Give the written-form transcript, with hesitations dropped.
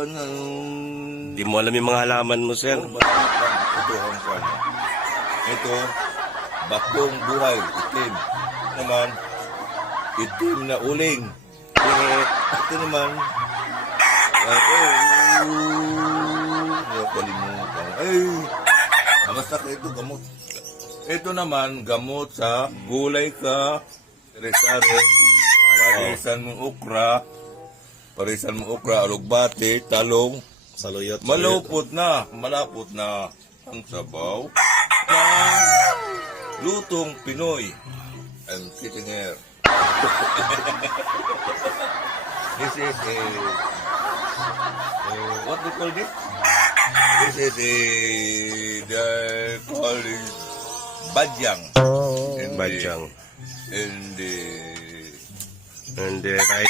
Di mo alam yung mga halaman mo, sir. Ito ang kwan. Ito, bakong buhay, itim. Naman, itim na uling. Ito naman, kalimutan. Basta ito gamot. Ito naman, gamot sa gulay ka, sari-sari, parisan mong okra, alugbati, talong, Saluyot. malapot na ang sabaw na lutong Pinoy. I'm sitting here. This is what do you call this? This is they call it badyang. Badyang. In the And right